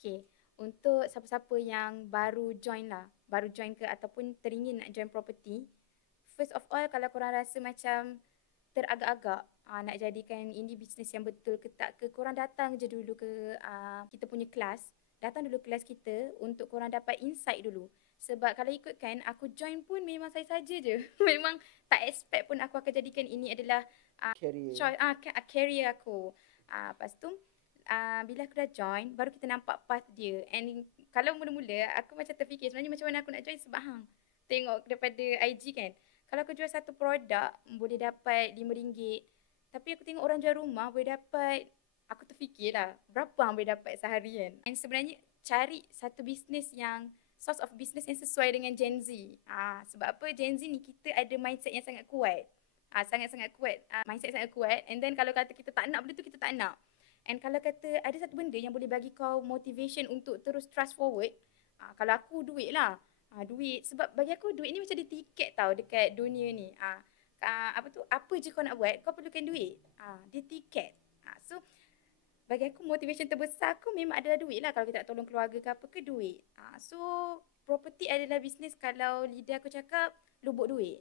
Okay, untuk siapa-siapa yang baru join lah, baru join ke ataupun teringin nak join property, first of all kalau korang rasa macam teragak-agak nak jadikan ini bisnes yang betul ke tak ke, korang datang je dulu ke kita punya kelas. Datang dulu kelas kita untuk korang dapat insight dulu. Sebab kalau ikutkan, aku join pun memang saya saja je. Memang tak expect pun aku akan jadikan ini adalah Career. choice, career aku. Lepas tu, bila aku dah join, baru kita nampak path dia. And kalau mula-mula, aku macam terfikir sebenarnya macam mana aku nak join sebab tengok daripada IG kan. Kalau aku jual satu produk, boleh dapat RM5. Tapi aku tengok orang jual rumah, boleh dapat, aku terfikirlah, berapa boleh dapat sehari kan. And sebenarnya, cari satu bisnes yang, source of business yang sesuai dengan Gen Z. Sebab apa, Gen Z ni kita ada mindset yang sangat kuat. Sangat-sangat kuat. Mindset sangat kuat. And then kalau kata kita tak nak benda tu, kita tak nak. And kalau kata ada satu benda yang boleh bagi kau motivation untuk terus trust forward, kalau aku duit lah. Duit. Sebab bagi aku duit ni macam ada tiket tau dekat dunia ni. Apa tu, apa je kau nak buat, kau perlukan duit. Dia tiket. So, bagi aku motivation terbesar aku memang adalah duit lah. Kalau kita nak tolong keluarga ke apa ke, duit. So, property adalah bisnes kalau lidah aku cakap, lubuk duit.